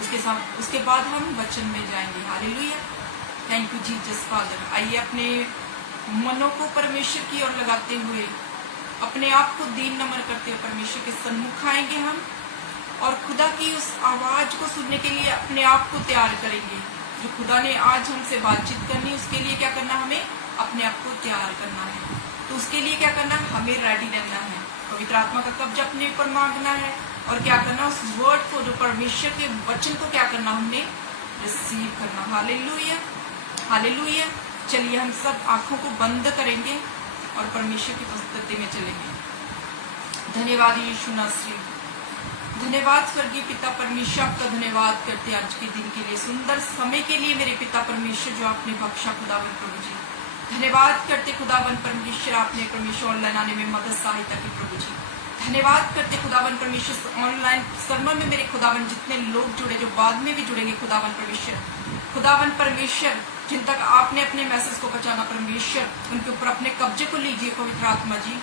उसके बाद हम वचन में जाएंगे। Hallelujah, thank you Jesus father. आइए अपने मनों को परमेश्वर की ओर लगाते हुए, अपने आप को दीन नमन करते हुए परमेश्वर के सन्मुख आएंगे हम, और खुदा की उस आवाज को सुनने के लिए अपने आप को तैयार करेंगे। जो खुदा ने आज हमसे बातचीत करनी, उसके लिए क्या करना, हमें अपने आप को तैयार करना है। तो उसके लिए क्या करना, हमें रेडी रहना है, पवित्र आत्मा का कब्जा अपने ऊपर मांगना है, और क्या करना, उस वर्ड को, जो परमेश्वर के वचन को क्या करना, हमने रिसीव करना। Hallelujah, hallelujah. चलिए हम सब आंखों को बंद करेंगे और परमेश्वर की उपस्थिति में चलेंगे। धन्यवाद यीशु नासरी, धन्यवाद स्वर्गीय पिता परमेश्वर, आपका धन्यवाद करते आज के दिन के लिए, सुंदर समय के लिए मेरे पिता परमेश्वर जो आपने बख्शा खुदावन प्रभु जी। धन्यवाद करते खुदावन परमेश्वर, आपने परमेश्वर ऑनलाइन आने में मदद सहायता की प्रभु जी। धन्यवाद करते खुदावन परमेश्वर, ऑनलाइन सर्वर में मेरे खुदावन जितने लोग जुड़े, जो बाद में भी जुड़ेंगे खुदावन परमेश्वर, खुदावन परमेश्वर जिन तक आपने अपने मैसेज को पहुंचाना परमेश्वर, उनके ऊपर अपने कब्जे को लीजिए पवित्र आत्मा जी।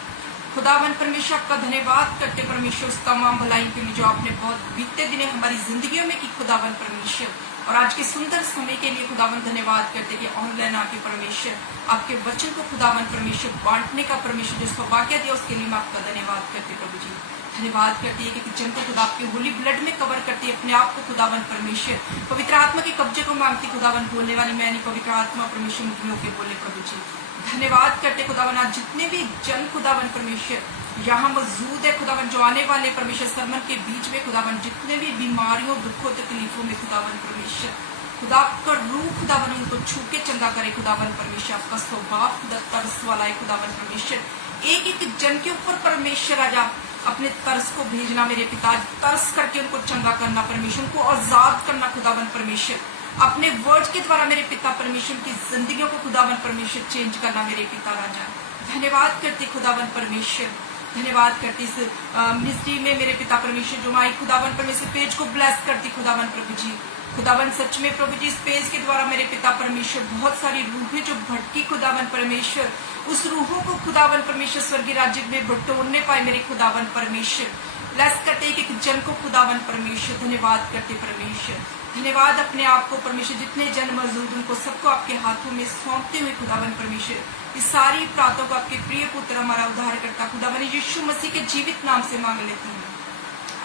खुदावन परमेश्वर आपका धन्यवाद करते परमेश्वर उस तमाम भलाई के लिए जो आपने बहुत बीते दिने हमारी जिंदगियों में की खुदावन परमेश्वर, और आज के सुंदर समय के लिए खुदावन धन्यवाद करते कि ऑनलाइन आके परमेश्वर आपके वचन को खुदावन परमेश्वर बांटने का परमेश्वर जो सौभाग्य दिया, उसके लिए मैं आपका धन्यवाद करते प्रभु जी। धन्यवाद करती है कि किचन को खुदा आपके होली ब्लड में कवर करती है, अपने आप को खुदावन परमेश्वर पवित्र आत्मा के कब्जे को मांगती, खुदावन बोलने वाली मैं नहीं, पवित्र आत्मा परमेश्वर मुखियों के बोले प्रभु जी। धन्यवाद करते खुदावन, आज जितने भी जन खुदावन परमेश्वर यहाँ मौजूद है खुदावन, जो आने वाले परमेश्वर सरमन के बीच में खुदावन, जितने भी बीमारियों, दुखों, तकलीफों में खुदावन परमेश्वर, खुदा आपका रूह खुदावन उनको छू के चंगा करे खुदावन परमेश्वर, आपका स्वभाव खुदा तरस वाला है खुदावन परमेश्वर, एक एक जन के ऊपर परमेश्वर आजा अपने तरस को भेजना मेरे पिता, तरस करके उनको चंगा करना परमेश्वर, उनको आजाद करना खुदावन परमेश्वर, अपने वर्ड्स के द्वारा मेरे पिता परमेश्वर की जिंदगियों को खुदावन परमेश्वर चेंज करना मेरे पिता राजा। धन्यवाद करते खुदावन परमेश्वर, धन्यवाद करती इस मिनिस्ट्री में मेरे पिता परमेश्वर जो माई खुदावन परमेश्वर पेज को ब्लेस करती खुदावन प्रभु जी। खुदावन सच में प्रभु जी इस पेज के द्वारा मेरे पिता परमेश्वर बहुत सारी रूहें जो भटकी खुदावन परमेश्वर, उस रूहों को खुदावन परमेश्वर स्वर्गीय राज्य में बटोरने पाए मेरे खुदावन परमेश्वर, ब्लेस करते एक एक जन को खुदावन परमेश्वर। धन्यवाद करते परमेश्वर, धन्यवाद अपने आप को परमेश्वर, जितने जन मौजूद उनको सबको आपके हाथों में सौंपते हुए खुदावन परमेश्वर, इस सारी प्रार्थना को आपके प्रिय पुत्र हमारा उद्धार करता खुदावन यीशु मसीह के जीवित नाम से मांग लेती हूँ,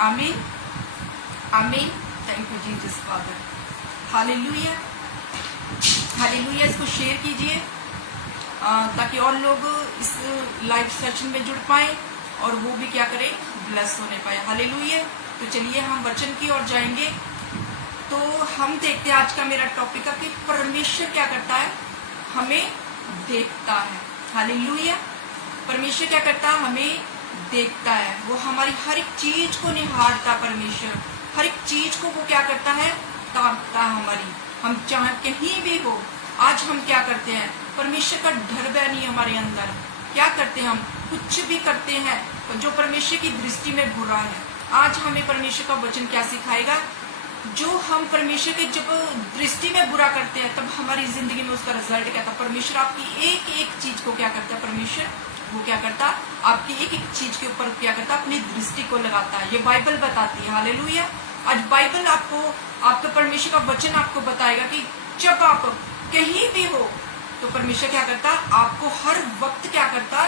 आमीन आमीन। Thank you Jesus father. Hallelujah, hallelujah. इसको शेयर कीजिए ताकि और लोग इस लाइव सेशन में जुड़ पाए और वो भी क्या करें, ब्लेस होने पाए। हालेलुया। तो चलिए हम वचन की ओर जाएंगे। तो हम देखते हैं आज का मेरा टॉपिक है कि परमेश्वर क्या करता है, हमें देखता है। हालेलुया। परमेश्वर क्या करता है, हमें देखता है, वो हमारी हर एक चीज को निहारता, परमेश्वर हर एक चीज को वो क्या करता है, ताकता है हमारी, हम चाहे कहीं भी हो। आज हम क्या करते हैं, परमेश्वर का डर बैनी हमारे अंदर, क्या करते हैं, हम कुछ भी करते हैं जो परमेश्वर की दृष्टि में बुरा है। आज हमें परमेश्वर का वचन क्या सिखाएगा, जो हम परमेश्वर के जब दृष्टि में बुरा करते हैं तब हमारी जिंदगी में उसका रिजल्ट क्या था। परमेश्वर आपकी एक एक चीज को क्या करता है, परमेश्वर वो क्या करता, आपकी एक एक चीज के ऊपर क्या करता, अपनी दृष्टि को लगाता है। ये बाइबल बताती है। हालेलुया। आज बाइबल आपको, आपका परमेश्वर का वचन आपको बताएगा कि जब आप कहीं भी हो तो परमेश्वर क्या करता, आपको हर वक्त क्या करता,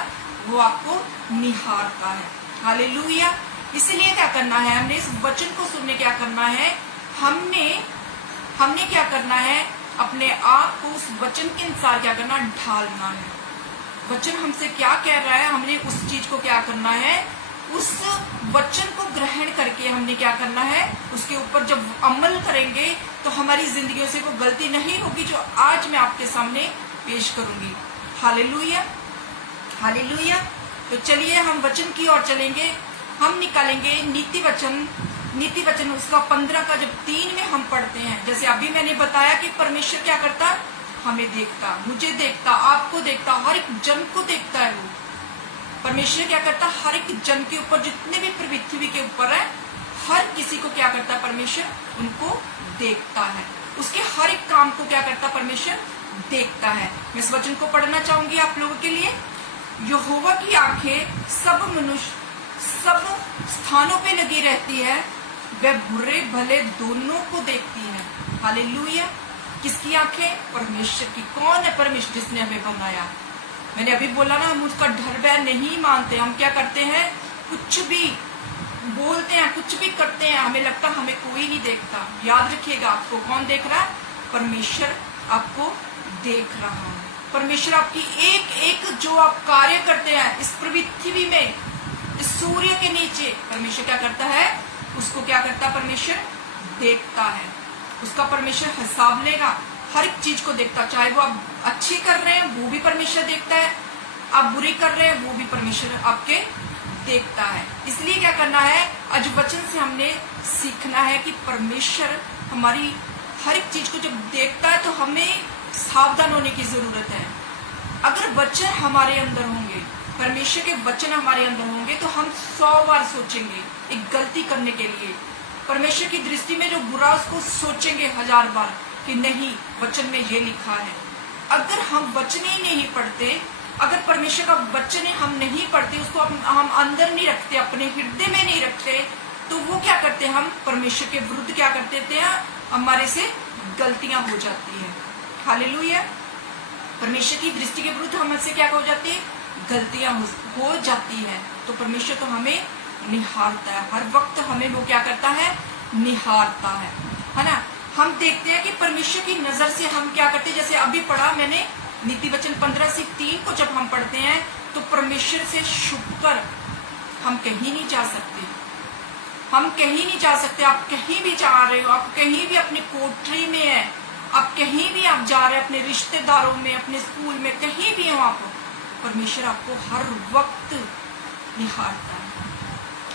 वो आपको निहारता है। हालेलुया। इसलिए क्या करना है, हमने इस वचन को सुनने क्या करना है, हमने क्या करना है, अपने आप को उस वचन के अनुसार क्या करना, ढालना है। वचन हमसे क्या कह रहा है, हमने उस चीज को क्या करना है, उस वचन को ग्रहण करके हमने क्या करना है, उसके ऊपर जब अमल करेंगे तो हमारी जिंदगियों से वो गलती नहीं होगी जो आज मैं आपके सामने पेश करूंगी। Hallelujah, hallelujah. तो चलिए हम वचन की ओर चलेंगे। हम निकालेंगे नीति वचन उसका 15 का जब 3 में हम पढ़ते हैं, जैसे अभी मैंने बताया कि परमेश्वर क्या करता, हमें देखता, मुझे देखता, आपको देखता, हर एक जन को देखता है। वो परमेश्वर क्या करता, हर एक जन के ऊपर, जितने भी पृथ्वी के ऊपर है, हर किसी को क्या करता परमेश्वर, उनको देखता है। उसके हर एक काम को क्या करता परमेश्वर, देखता है। मैं इस वचन को पढ़ना चाहूंगी आप लोगों के लिए। यहोवा की आंखें सब मनुष्य, सब स्थानों पे लगी रहती है, वह बुरे भले दोनों को देखती है। हालेलुया। किसकी आंखें? परमेश्वर की। कौन है परमेश्वर? जिसने हमें बनाया। मैंने अभी बोला ना, हम उसका डर भय नहीं मानते। हम क्या करते हैं? कुछ भी बोलते हैं, कुछ भी करते हैं, हमें लगता है हमें कोई नहीं देखता। याद रखिएगा, आपको कौन देख रहा है? परमेश्वर आपको देख रहा है। परमेश्वर आपकी एक एक जो आप कार्य करते हैं इस पृथ्वी में, इस सूर्य के नीचे, परमेश्वर क्या करता है? उसको क्या करता है? परमेश्वर देखता है। उसका परमेश्वर हिसाब लेगा। हर एक चीज को देखता, चाहे वो आप अच्छी कर रहे हैं वो भी परमेश्वर देखता है, आप बुरी कर रहे हैं वो भी परमेश्वर आपके देखता है। इसलिए क्या करना है? आज वचन से हमने सीखना है कि परमेश्वर हमारी हर एक चीज को जब देखता है तो हमें सावधान होने की जरूरत है। अगर वचन हमारे अंदर होंगे, परमेश्वर के वचन हमारे अंदर होंगे, तो हम 100 बार सोचेंगे एक गलती करने के लिए। परमेश्वर की दृष्टि में जो बुरा, उसको सोचेंगे 1000 बार कि नहीं, वचन में ये लिखा है। अगर हम वचन ही नहीं पढ़ते, अगर परमेश्वर का वचन हम नहीं पढ़ते, उसको हम अंदर नहीं रखते, अपने हृदय में नहीं रखते, तो वो क्या करते हैं? हम परमेश्वर के विरुद्ध क्या करते थे? हमारे से गलतियां हो जाती है। हालेलुया। परमेश्वर की दृष्टि के विरुद्ध हमसे क्या हो जाती है? गलतियां हो जाती है। तो परमेश्वर तो हमें निहारता है, हर वक्त हमें वो क्या करता है? निहारता है ना। हम देखते हैं कि परमेश्वर की नजर से हम क्या करते हैं। जैसे अभी पढ़ा मैंने नीति वचन 15:3 को, जब हम पढ़ते हैं तो परमेश्वर से छुपकर हम कहीं नहीं जा सकते। हम कहीं नहीं जा सकते। आप कहीं भी जा रहे हो, आप कहीं भी अपनी कोठरी में है, आप कहीं भी आप जा रहे हैं, अपने रिश्तेदारों में, अपने स्कूल में, कहीं भी हो आप, परमेश्वर आपको हर वक्त निहारता है।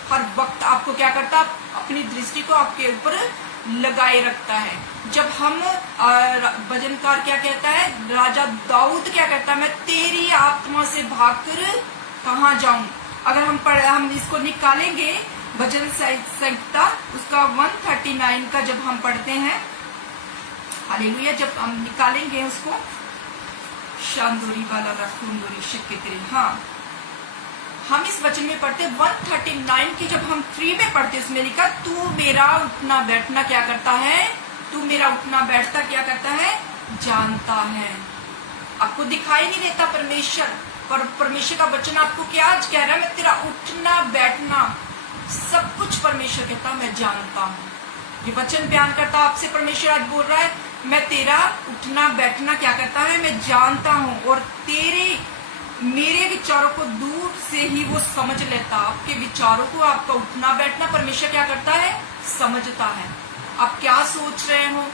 हर वक्त आपको क्या करता है? अपनी दृष्टि को आपके ऊपर लगाए रखता है। जब हम भजनकार क्या कहता है? राजा दाऊद क्या कहता है? मैं तेरी आत्मा से भागकर कहाँ जाऊं? अगर हम इसको निकालेंगे, भजन संहिता उसका 139 का जब हम पढ़ते हैं, हालेलुया, जब हम निकालेंगे उसको, शांदोरी वाला रखूंदोरी शिक्केतरी, हाँ, हम इस वचन में पढ़ते 139 की जब हम 3 में पढ़ते, उसमें लिखा, तू मेरा उठना बैठना क्या करता है? तू मेरा उठना बैठता क्या करता है? जानता है। आपको दिखाई नहीं देता परमेश्वर, पर परमेश्वर का वचन आपको क्या आज कह रहा है? मैं तेरा उठना बैठना सब कुछ परमेश्वर कहता मैं जानता हूँ। ये वचन बयान करता आपसे परमेश्वर आज बोल रहा है, मैं तेरा उठना बैठना क्या करता है? मैं जानता हूँ, और मेरे विचारों को दूर से ही वो समझ लेता। आपके विचारों को, आपका उठना बैठना परमेश्वर क्या करता है? समझता है। आप क्या सोच रहे हो,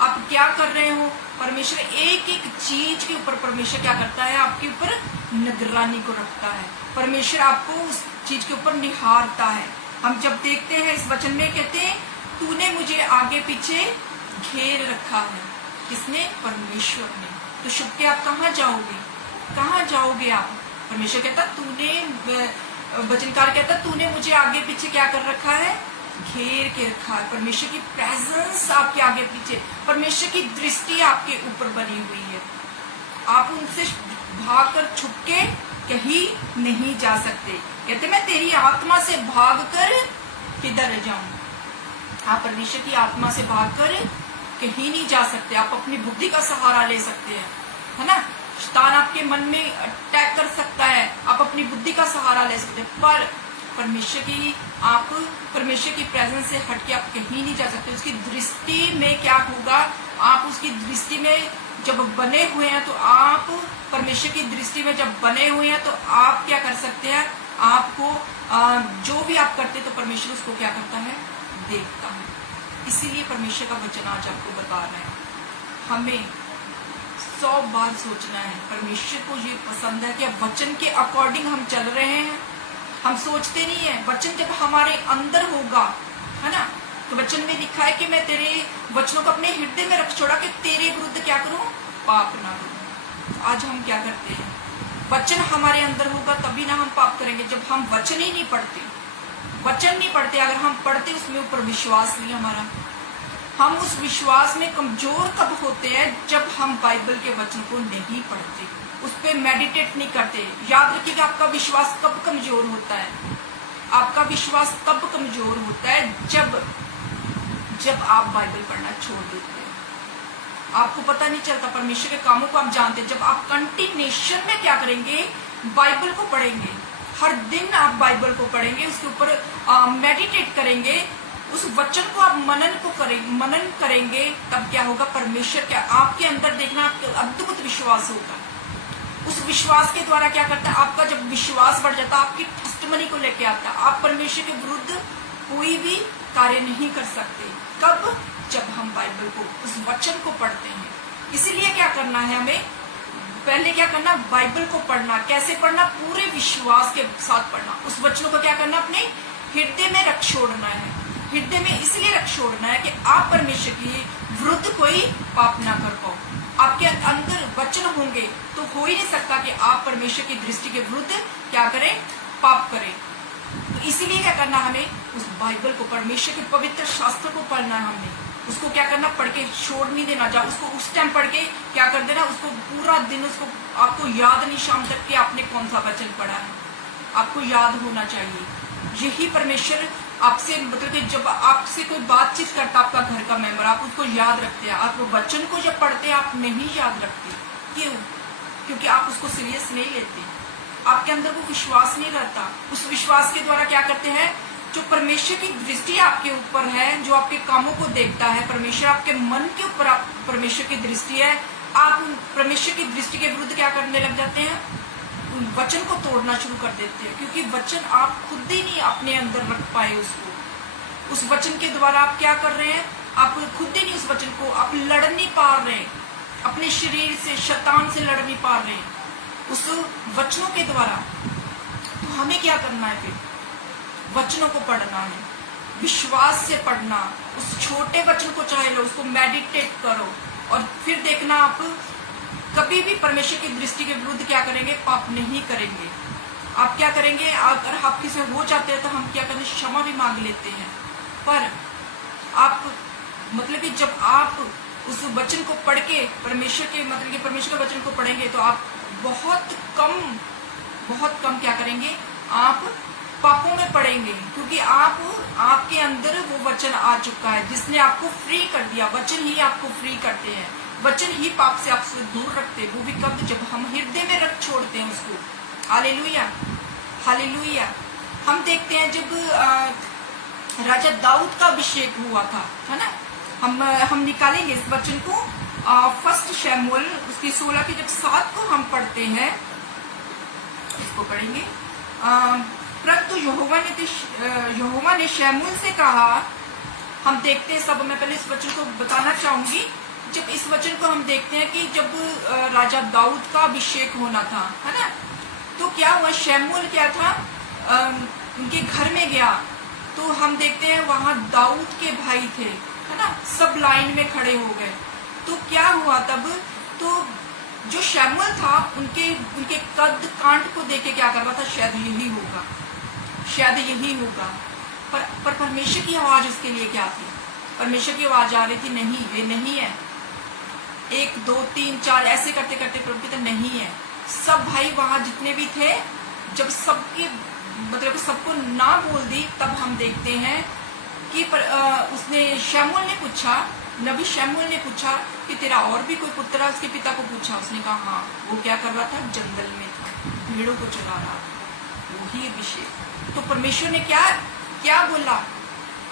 आप क्या कर रहे हो, परमेश्वर एक एक चीज के ऊपर परमेश्वर क्या करता है? आपके ऊपर निगरानी को रखता है। परमेश्वर आपको उस चीज के ऊपर निहारता है। हम जब देखते हैं इस वचन में कहते हैं, तूने मुझे आगे पीछे घेर रखा है। किसने? परमेश्वर ने। तो छुप के आप कहाँ जाओगे? कहाँ जाओगे आप? परमेश्वर कहता तूने, वचनकार कहता तूने मुझे आगे पीछे क्या कर रखा है? घेर के रखा है। परमेश्वर की प्रेजेंस आपके आगे पीछे, परमेश्वर की दृष्टि आपके ऊपर बनी हुई है। आप उनसे भागकर छुप के कहीं नहीं जा सकते। कहते मैं तेरी आत्मा से भागकर किधर जाऊं? आप परमेश्वर की आत्मा से भागकर कहीं नहीं जा सकते। आप अपनी बुद्धि का सहारा ले सकते हैं, है ना। शैतान आपके मन में अटैक कर सकता है, आप अपनी बुद्धि का सहारा ले सकते हैं, पर परमेश्वर की प्रेजेंस से हटके आप कहीं नहीं जा सकते। उसकी दृष्टि में क्या होगा? आप उसकी दृष्टि में जब बने हुए हैं, तो आप परमेश्वर की दृष्टि में जब बने हुए हैं, तो आप क्या कर सकते हैं? आपको जो भी आप करते तो परमेश्वर उसको क्या करता है? देखता है। इसीलिए परमेश्वर का वचन आज आपको बता रहे हैं, हमें 100 बार सोचना है। परमेश्वर को ये पसंद है कि वचन के अकॉर्डिंग हम चल रहे हैं। हम सोचते नहीं है। वचन जब हमारे अंदर होगा, है ना, तो वचन में लिखा है कि मैं तेरे वचनों को अपने हृदय में रख छोड़ा कि तेरे विरुद्ध क्या करूं? पाप ना करूं। आज हम क्या करते हैं? वचन हमारे अंदर होगा तभी ना हम पाप करेंगे। जब हम वचन ही नहीं पढ़ते, वचन नहीं पढ़ते, अगर हम पढ़ते उसमें ऊपर विश्वास नहीं हमारा, हम उस विश्वास में कमजोर कब होते हैं? जब हम बाइबल के वचन को नहीं पढ़ते, उस पर मेडिटेट नहीं करते। याद रखिएगा, आपका विश्वास कब कमजोर होता है? आपका विश्वास तब कमजोर होता है जब जब आप बाइबल पढ़ना छोड़ देते हैं। आपको पता नहीं चलता, परमेश्वर के कामों को आप जानते हैं। जब आप कंटिन्यूशन में क्या करेंगे, बाइबल को पढ़ेंगे, हर दिन आप बाइबल को पढ़ेंगे, उसके ऊपर मेडिटेट करेंगे, उस वचन को आप मनन करेंगे, तब क्या होगा, परमेश्वर क्या आपके अंदर देखना, आपके अद्भुत विश्वास होगा। उस विश्वास के द्वारा क्या करता है, आपका जब विश्वास बढ़ जाता है, आपकी टेस्टिमनी को लेके आता है। आप परमेश्वर के विरुद्ध कोई भी कार्य नहीं कर सकते। कब, जब हम बाइबल को, उस वचन को पढ़ते हैं। इसीलिए क्या करना है हमें, पहले क्या करना, बाइबल को पढ़ना। कैसे पढ़ना, पूरे विश्वास के साथ पढ़ना। उस वचनों को क्या करना, अपने हृदय में रख छोड़ना है। हृदय में इसलिए रख छोड़ना है कि आप परमेश्वर की विरुद्ध कोई पाप ना कर पाओ। आपके अंदर वचन होंगे तो हो ही नहीं सकता कि आप परमेश्वर की दृष्टि के विरुद्ध क्या करें, पाप करें। तो इसीलिए क्या करना, हमें उस बाइबल को, परमेश्वर के पवित्र शास्त्र को पढ़ना है। हमने उसको क्या करना, पढ़ के छोड़ नहीं देना। जा उसको उस टाइम पढ़ के क्या कर देना, उसको पूरा दिन, उसको आपको याद नहीं शाम तक कि आपने कौन सा वचन पढ़ा है, आपको याद होना चाहिए। यही परमेश्वर आपसे, मतलब कि जब आपसे कोई बातचीत करता, आपका घर का मेंबर, आप उसको याद रखते हैं। आप वचन को जब पढ़ते हैं आप नहीं याद रखते। क्यों? क्योंकि आप उसको सीरियस नहीं लेते, आपके अंदर वो विश्वास नहीं रहता। उस विश्वास के द्वारा क्या करते हैं, जो परमेश्वर की दृष्टि आपके ऊपर है, जो आपके कामों को देखता है, परमेश्वर आपके मन के ऊपर, आप परमेश्वर की दृष्टि है, आप परमेश्वर की दृष्टि के विरुद्ध क्या करने लग जाते हैं, वचन को तोड़ना शुरू कर देते हैं। क्योंकि वचन आप खुद ही नहीं अपने अंदर रख पाए उसको। उस वचन के द्वारा आप क्या कर रहे हैं, आप खुद ही नहीं उस वचन को, आप लड़ नहीं पा रहे हैं अपने शरीर से, शैतान से लड़ नहीं पा रहे हैं उस वचनों के द्वारा। तो हमें क्या करना है, फिर वचनों को पढ़ना है, विश्वास से पढ़ना। उस छोटे वचन को चाहे लो, उसको मेडिटेट करो, और फिर देखना आप कभी भी परमेश्वर की दृष्टि के विरुद्ध क्या करेंगे, पाप नहीं करेंगे। आप क्या करेंगे, अगर आप किसी हो जाते हैं तो हम क्या करें, क्षमा भी मांग लेते हैं। पर आप, मतलब कि जब आप उस वचन को पढ़ के परमेश्वर के, मतलब कि परमेश्वर के वचन को पढ़ेंगे, तो आप बहुत कम क्या करेंगे, आप पापों में पड़ेंगे। क्योंकि आपके अंदर वो वचन आ चुका है जिसने आपको फ्री कर दिया। वचन ही आपको फ्री करते हैं, वचन ही पाप से आपसे दूर रखते हैं। वो भी कब, जब हम हृदय में रख छोड़ते हैं उसको। Hallelujah, hallelujah. हम देखते हैं जब राजा दाऊद का अभिषेक हुआ था, है ना, हम निकालेंगे इस वचन को, फर्स्ट शमूएल उसकी 16 के जब 7 को हम पढ़ते हैं, इसको पढ़ेंगे। परंतु यहोवा ने शमूएल से कहा, हम देखते हैं सब, मैं पहले इस वचन को बताना चाहूंगी। जब इस वचन को हम देखते हैं कि जब राजा दाऊद का अभिषेक होना था, है ना, तो क्या हुआ, शमूएल क्या था, उनके घर में गया, तो हम देखते हैं वहां दाऊद के भाई थे, है ना, सब लाइन में खड़े हो गए। तो क्या हुआ तब, तो जो शमूएल था उनके कद कांट को देख के क्या कर रहा था, शायद यही होगा, शायद यही होगा। पर परमेश्वर की आवाज उसके लिए क्या थी, परमेश्वर की आवाज आ रही थी, नहीं ये नहीं है। 1 2 3 4 ऐसे करते करते प्रभु की तो नहीं है। सब भाई वहां जितने भी थे, जब सबके, मतलब सबको ना बोल दी, तब हम देखते हैं कि उसने, शमूएल ने पूछा, नबी शमूएल ने पूछा कि तेरा और भी कोई पुत्र है? उसके पिता को पूछा, उसने कहा हाँ। वो क्या कर रहा था, जंगल में था, भेड़ों को चरा रहा था, वही अभिषेक। तो परमेश्वर ने क्या बोला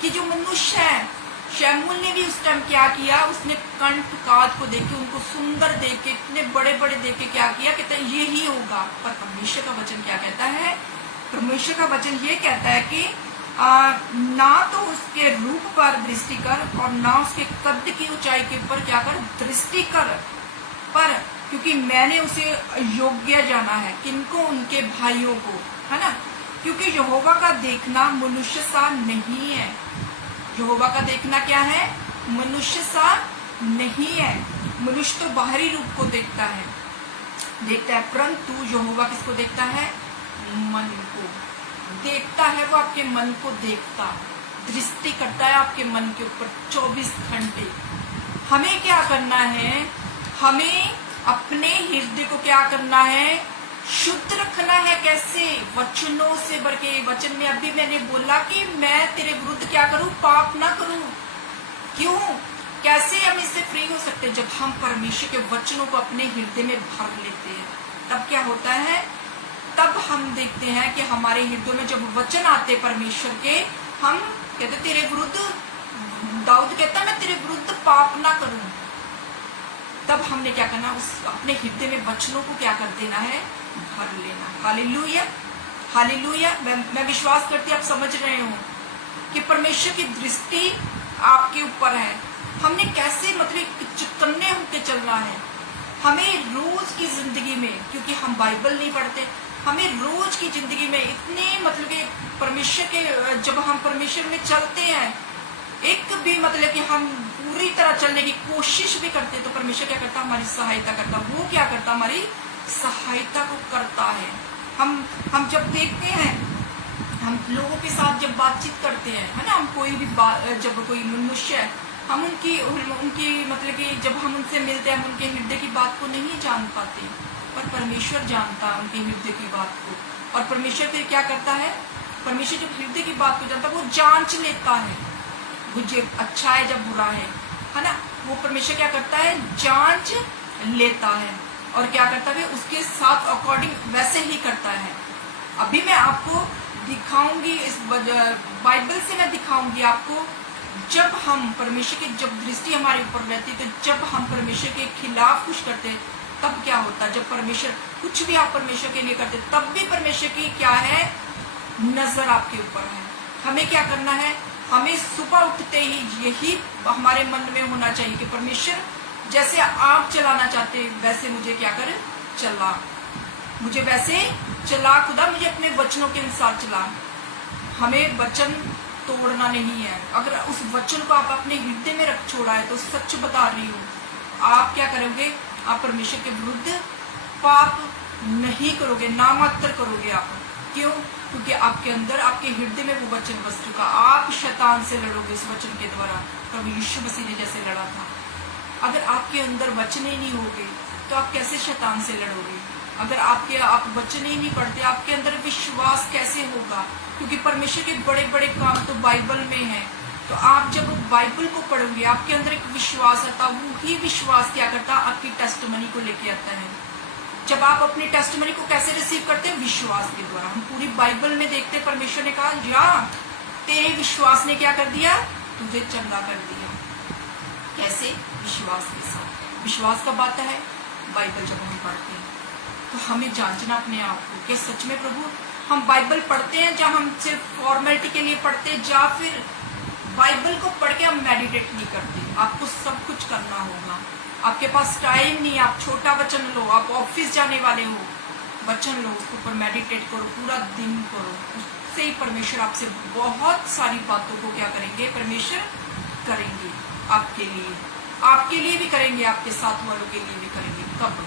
कि जो मनुष्य है, शमूएल ने भी उस टाइम क्या किया, उसने कंठ काज को देख के, उनको सुंदर देख के, इतने बड़े बड़े देख के क्या किया, कहता है ये ही होगा। पर परमेश्वर का वचन क्या कहता है, परमेश्वर का वचन ये कहता है कि ना तो उसके रूप पर दृष्टि कर और ना उसके कद की ऊंचाई के ऊपर क्या कर, दृष्टि कर, पर क्योंकि मैंने उसे योग्य जाना है। किनको, उनके भाइयों को, है ना, क्योंकि यहोवा का देखना मनुष्य सा नहीं है। यहोवा का देखना क्या है, मनुष्य सा नहीं है। मनुष्य तो बाहरी रूप को देखता है, परंतु यहोवा किसको देखता है, मन को देखता है। वो आपके मन को देखता, दृष्टि करता है आपके मन के ऊपर 24 घंटे। हमें क्या करना है, हमें अपने हृदय को क्या करना है, शुद्ध रखना है। कैसे, वचनों से भर के। वचन में अभी मैंने बोला कि मैं तेरे विरुद्ध क्या करूं, पाप ना करूं। क्यों, कैसे हम इससे फ्री हो सकते हैं? जब हम परमेश्वर के वचनों को अपने हृदय में भर लेते हैं, तब क्या होता है? तब हम देखते हैं कि हमारे हृदय में जब वचन आते परमेश्वर के, हम कहते तेरे विरुद्ध, दाऊद कहता मैं तेरे विरुद्ध पाप ना करूं। तब हमने क्या करना, उस अपने हृदय में वचनों को क्या कर देना है? भर लेना। Hallelujah, hallelujah. मैं विश्वास करती आप समझ रहे हो कि परमेश्वर की दृष्टि आपके ऊपर है। हमने कैसे मतलब चुकन्ने होकर चलना है। हमें रोज की जिंदगी में, क्योंकि हम बाइबल नहीं पढ़ते, हमें रोज की जिंदगी में इतने मतलब कि परमेश्वर के, जब हम परमेश्वर में चलते हैं, एक भी मतलब कि हम पूरी तरह चलने की कोशिश भी करते हैं, तो परमेश्वर क्या करता? हमारी सहायता करता। वो क्या करता? हमारी सहायता को करता है। हम जब देखते हैं, हम लोगों के साथ जब बातचीत करते हैं, है ना, हम कोई भी जब कोई मनुष्य है, हम उनकी मतलब कि जब हम उनसे मिलते हैं, हम उनके हृदय की बात को नहीं जान पाते, पर परमेश्वर जानता है उनके हृदय की बात को। और परमेश्वर फिर क्या करता है? परमेश्वर जब हृदय की बात को जानता है, वो जांच लेता है, मुझे अच्छा है जब बुरा है ना। वो परमेश्वर क्या करता है? जांच लेता है और क्या करता है? उसके साथ अकॉर्डिंग वैसे ही करता है। अभी मैं आपको दिखाऊंगी, इस बाइबल से मैं दिखाऊंगी आपको, जब हम परमेश्वर की जब दृष्टि हमारे ऊपर रहती है, तो जब हम परमेश्वर के खिलाफ कुछ करते हैं, तब क्या होता है? जब परमेश्वर कुछ भी आप परमेश्वर के लिए करते, तब भी परमेश्वर की क्या है? नजर आपके ऊपर है। हमें क्या करना है? हमें सुबह उठते ही यही हमारे मन में होना चाहिए कि परमेश्वर जैसे आप चलाना चाहते हैं, वैसे मुझे क्या कर चला, मुझे वैसे चला खुदा, मुझे अपने वचनों के अनुसार चला। हमें वचन तोड़ना नहीं है। अगर उस वचन को आप अपने हृदय में रख छोड़ा है, तो सच बता रही हूँ, आप क्या करोगे? आप परमेश्वर के विरुद्ध पाप नहीं करोगे, नामात्र करोगे आप। क्यों? क्योंकि आपके अंदर, आपके हृदय में वो वचन बस चुका। आप शैतान से लड़ोगे इस वचन के द्वारा, प्रभु यीशु मसीह ने जैसे लड़ा था। अगर आपके अंदर वचन ही नहीं होगे, तो आप कैसे शैतान से लड़ोगे? अगर आप वचन ही नहीं पढ़ते, आपके अंदर विश्वास कैसे होगा? क्योंकि परमेश्वर के बड़े बड़े काम तो बाइबल में है। तो आप जब बाइबल को पढ़ोगे, आपके अंदर एक विश्वास आता, वही विश्वास क्या करता? आपकी टेस्टिमनी को लेके आता है। जब आप अपनी टेस्टिमनी को कैसे रिसीव करते हैं? विश्वास के द्वारा। हम पूरी बाइबल में देखते हैं, परमेश्वर ने कहा, या तेरे विश्वास ने क्या कर दिया? तुझे चंगा कर दिया। कैसे? विश्वास के साथ। विश्वास कब आता है? बाइबल जब हम पढ़ते हैं। तो हमें जांचना अपने आप को कि सच में प्रभु, हम बाइबल पढ़ते हैं जहाँ हम सिर्फ फॉर्मेलिटी के लिए पढ़ते हैं, या फिर बाइबल को पढ़ के हम मेडिटेट नहीं करते। आपको सब कुछ करना होगा। आपके पास टाइम नहीं है, आप छोटा वचन लो, आप ऑफिस जाने वाले हो, वचन लो, उसके ऊपर मेडिटेट करो, पूरा दिन करो। उससे ही परमेश्वर आपसे बहुत सारी बातों को क्या करेंगे? परमेश्वर करेंगे आपके लिए भी करेंगे, आपके साथ वालों के लिए भी करेंगे। कब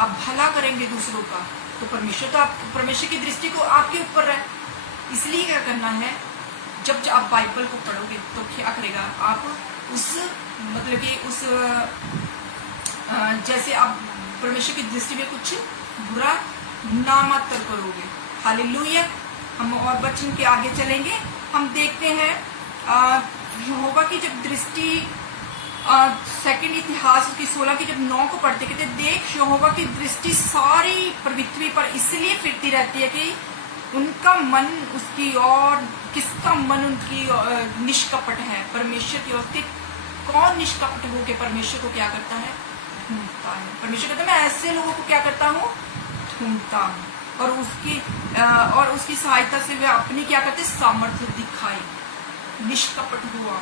आप भला करेंगे दूसरों का, तो परमेश्वर की दृष्टि को आपके ऊपर है। इसलिए क्या करना है? जब आप बाइबल को पढ़ोगे, तो क्या करेगा? आप उस मतलब कि उस जैसे आप परमेश्वर की दृष्टि में कुछ बुरा नामात्र करोगे। हालेलुया। हम और वचन के आगे चलेंगे, हम देखते हैं यहोवा की जब दृष्टि, सेकंड इतिहास की 16 की जब 9 को पढ़ते, कहते देख यहोवा की दृष्टि सारी पृथ्वी पर इसलिए फिरती रहती है कि उनका मन उसकी और, किसका मन उनकी निष्कपट है? परमेश्वर की ओर। कौन निष्कपट होकर परमेश्वर को क्या करता है? ढूंढता है। परमेश्वर कहता है मैं ऐसे लोगों को क्या करता हूँ? ढूंढता हूँ। और उसकी सहायता से वे अपनी क्या करते? सामर्थ्य दिखाई। निष्कपट हुआ।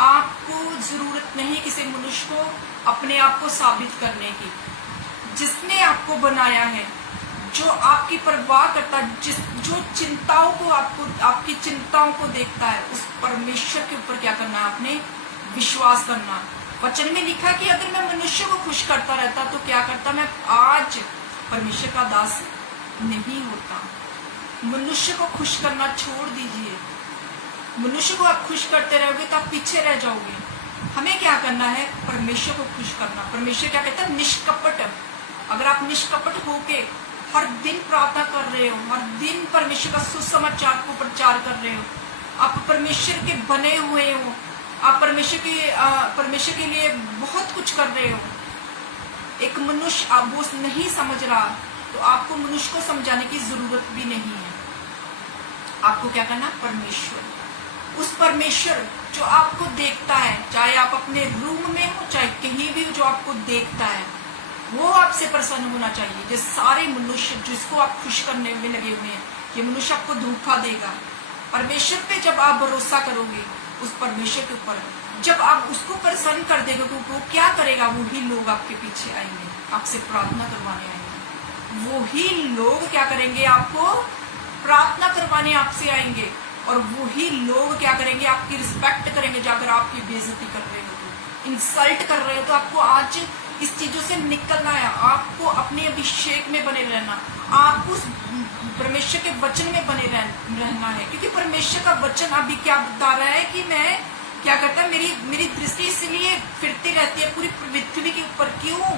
आपको जरूरत नहीं किसी मनुष्य को अपने आप को साबित करने की। जिसने आपको बनाया है, जो आपकी परवाह करता, जो चिंताओं को आपकी चिंताओं को देखता है, उस परमेश्वर के ऊपर क्या करना है? आपने विश्वास करना। वचन में लिखा कि अगर मैं मनुष्य को खुश करता रहता, तो क्या करता? मैं आज परमेश्वर का दास नहीं होता। मनुष्य को खुश करना छोड़ दीजिए। मनुष्य को आप खुश करते रहोगे तो आप पीछे रह जाओगे। हमें क्या करना है? परमेश्वर को खुश करना। परमेश्वर क्या कहता है? निष्कपट। अगर आप निष्कपट होके हर दिन प्रार्थना कर रहे हो, हर दिन परमेश्वर का सुसमाचार को प्रचार कर रहे हो, आप परमेश्वर के बने हुए हो, आप परमेश्वर के लिए बहुत कुछ कर रहे हो, एक मनुष्य आप वो नहीं समझ रहा, तो आपको मनुष्य को समझाने की जरूरत भी नहीं है। आपको क्या करना, परमेश्वर, उस परमेश्वर जो आपको देखता है, चाहे आप अपने रूम में हो चाहे कहीं भी हो, जो आपको देखता है वो आपसे प्रसन्न होना चाहिए। जो सारे मनुष्य जिसको आप खुश करने में लगे हुए हैं, ये मनुष्य आपको धोखा देगा। परमेश्वर पे जब आप भरोसा करोगे, उस परमेश्वर के ऊपर जब आप उसको प्रसन्न कर देगा, तो वो क्या करेगा, वही लोग आपके पीछे आएंगे, आपसे प्रार्थना करवाने आएंगे। वही लोग क्या करेंगे, आपको प्रार्थना करवाने आपसे आएंगे, और वही लोग क्या करेंगे, आपकी रिस्पेक्ट करेंगे। जाकर आपकी बेइज्जती कर रहे हो, तो इंसल्ट कर रहे हो, तो आपको आज इस चीजों से निकलना है। आपको अपने अभिषेक में बने रहना, आपको उस परमेश्वर के वचन में बने रहना है, क्योंकि परमेश्वर का वचन अभी क्या बता रहा है कि मैं क्या करता है, मेरी दृष्टि इसलिए फिरती रहती है पूरी पृथ्वी के ऊपर। क्यों?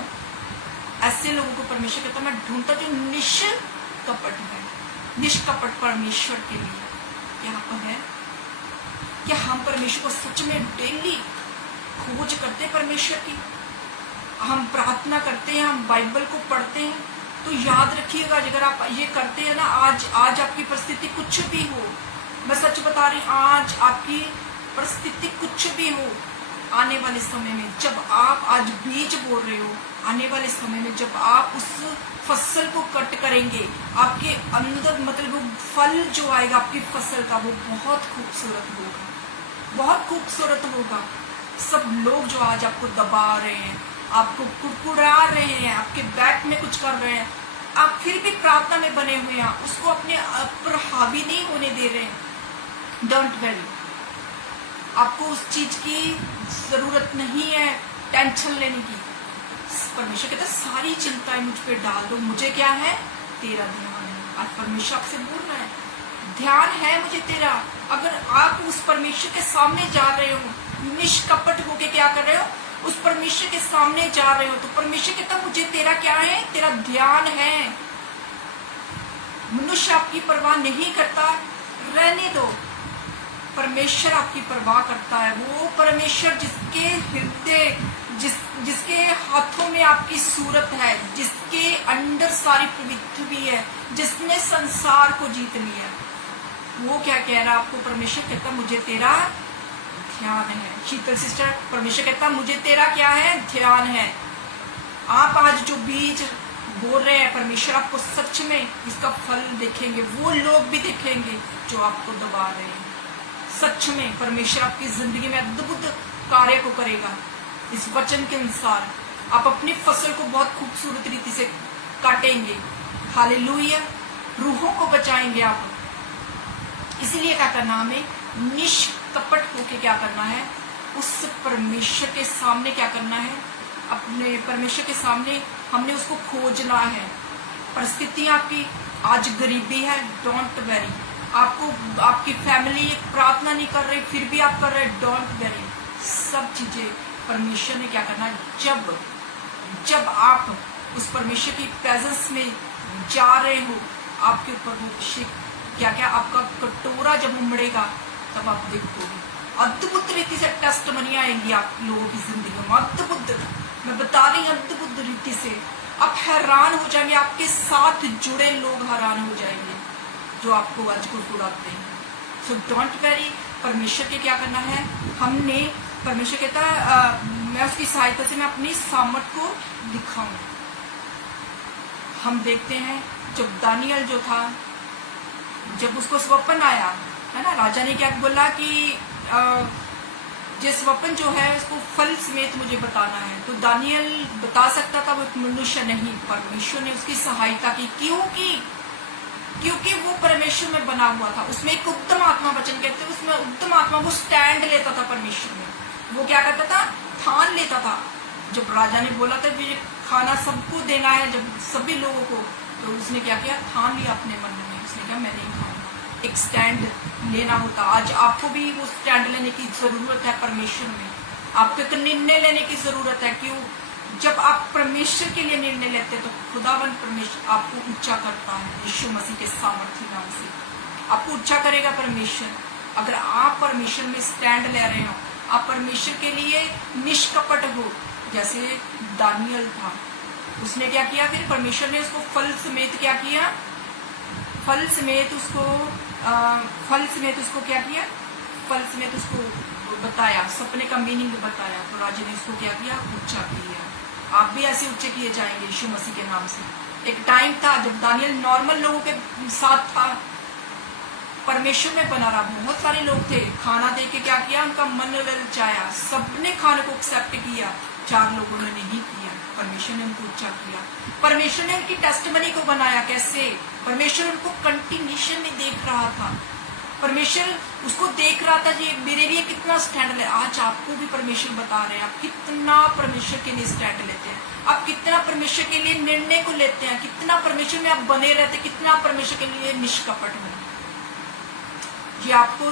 ऐसे लोगों को परमेश्वर कहता है मैं ढूंढता जो निष्कपट है, निष्कपट परमेश्वर के लिए यहाँ पर है। क्या हम परमेश्वर को सच में डेली खोज करते हैं परमेश्वर की? हम प्रार्थना करते हैं, हम बाइबल को पढ़ते हैं, तो याद रखिएगा अगर आप ये करते हैं ना, आज आपकी परिस्थिति कुछ भी हो, मैं सच बता रही, आज आपकी परिस्थिति कुछ भी हो, आने वाले समय में जब आप आज बीज बोल रहे हो, आने वाले समय में जब आप उस फसल को कट करेंगे, आपके अंदर मतलब वो फल जो आएगा आपकी फसल का, वो बहुत खूबसूरत होगा, बहुत खूबसूरत होगा। सब लोग जो आज आपको दबा रहे हैं, आपको कुड़कुड़ा रहे हैं, आपके बैक में कुछ कर रहे हैं, आप फिर भी प्रार्थना में बने हुए हैं, उसको अपने पर हावी नहीं होने दे रहे हैं। डोंट वरी, आपको उस चीज की जरूरत नहीं है टेंशन लेने की। परमेश्वर कहता है सारी चिंताएं मुझ पे डाल दो, मुझे क्या है, तेरा ध्यान है। आज परमेश्वर आपसे बोल रहा है, ध्यान है मुझे तेरा। अगर आप उस परमेश्वर के सामने जा रहे हो, निष्कपट होके क्या कर रहे हो, उस परमेश्वर के सामने जा रहे हो, तो परमेश्वर कहता मुझे तेरा क्या है, तेरा ध्यान है। मनुष्य आपकी परवाह नहीं करता, रहने दो, परमेश्वर आपकी परवाह करता है। वो परमेश्वर जिसके हृदय जिसके हाथों में आपकी सूरत है, जिसके अंदर सारी पृथ्वी है, जिसने संसार को जीत लिया, वो क्या कह रहा है आपको? परमेश्वर कहता मुझे तेरा ध्यान है। शीतल सिस्टर, परमेश्वर कहता मुझे तेरा क्या है, ध्यान है। आप आज जो बीज बोल रहे हैं, परमेश्वर आपको सच में इसका फल देखेंगे, वो लोग भी देखेंगे जो आपको दबा रहे हैं। सच में परमेश्वर आपकी जिंदगी में अद्भुत कार्य को करेगा। इस वचन के अनुसार आप अपनी फसल को बहुत खूबसूरत रीति से काटेंगे। हालेलुया, रूहों को बचाएंगे आप। इसीलिए क्या करना, हमें निष्कपट होके क्या करना है, उस परमेश्वर के सामने क्या करना है, अपने परमेश्वर के सामने हमने उसको खोजना है। परिस्थिति आपकी आज गरीबी है, डोंट वेरी। आपको आपकी फैमिली प्रार्थना नहीं कर रही, फिर भी आप कर रहे, डोंट वेरी। सब चीजें परमेश्वर ने क्या करना है, जब आप उस परमेश्वर की प्रेजेंस में जा रहे हो, आपके ऊपर वो क्या क्या आपका कटोरा जब उमड़ेगा, तब आप देखोगे अद्भुत रीति से टेस्टमनी आएंगी आप लोगों की जिंदगी में। अद्भुत, मैं बता रही हूँ, अद्भुत रीति से आप हैरान हो जाएंगे, आपके साथ जुड़े लोग हैरान हो जाएंगे जो आपको आज कुड़कुड़ाते हैं। सो डोंट वेरी, परमेश्वर के क्या करना है, हमने, परमेश्वर कहता है मैं उसकी सहायता से मैं अपनी सामर्थ को दिखाऊं। हम देखते हैं जब दानियल जो था, जब उसको स्वप्न आया है ना, राजा ने क्या बोला कि ये स्वप्न जो है उसको फल समेत मुझे बताना है। तो दानियल बता सकता था, वो एक मनुष्य नहीं, परमेश्वर ने उसकी सहायता की। क्योंकि वो परमेश्वर में बना हुआ था, उसमें एक उत्तम आत्मा, वचन कहते हैं उसमें उत्तम आत्मा, वो स्टैंड लेता था परमेश्वर में। वो क्या करता था, ठान लेता था। जब राजा ने बोला था कि खाना सबको देना है, जब सभी लोगों को, तो उसने क्या किया, ठान लिया अपने मन में, उसने कहा मैं नहीं खाऊंगा। एक स्टैंड लेना होता। आज आपको भी वो स्टैंड लेने की जरूरत है परमेश्वर में। आपको एक निर्णय लेने की जरूरत है। क्यों? जब आप परमेश्वर के लिए निर्णय लेते हैं तो खुदावन परमेश्वर आपको ऊंचा करता है। यीशु मसीह के सामर्थ्य नाम से आपको ऊंचा करेगा परमेश्वर। अगर आप परमेश्वर में स्टैंड ले रहे हो, आप परमेश्वर के लिए निष्कपट हो। जैसे दानियल था, उसने क्या किया, फिर परमेश्वर ने उसको फल समेत क्या किया, फल समेत उसको क्या किया, फल समेत उसको बताया, सपने का मीनिंग बताया, तो राजा ने उसको क्या किया, ऊंचा किया। आप भी ऐसे ऊंचे किए जाएंगे यीशु मसीह के नाम से। एक टाइम था जब दानियल नॉर्मल लोगों के साथ था, परमेश्वर में बना रहा। बहुत सारे लोग थे, खाना दे के क्या किया, उनका मन ललचाया, सबने खाने को एक्सेप्ट किया, 4 लोगों ने नहीं किया। परमेश्वर ने उनको ऊंचा किया, परमेश्वर ने उनकी टेस्टमनी को बनाया। कैसे? परमेश्वर उनको कंटिन्यूशन में देख रहा था, परमेश्वर उसको देख रहा था ये मेरे लिए कितना स्टैंड ले। आज आपको भी परमेश्वर बता रहे हैं आप कितना परमेश्वर के लिए स्टैंड लेते हैं, आप कितना परमेश्वर के लिए निर्णय को लेते हैं, कितना परमेश्वर में आप बने रहते, कितना परमेश्वर के लिए निष्कपट हो। ये आपको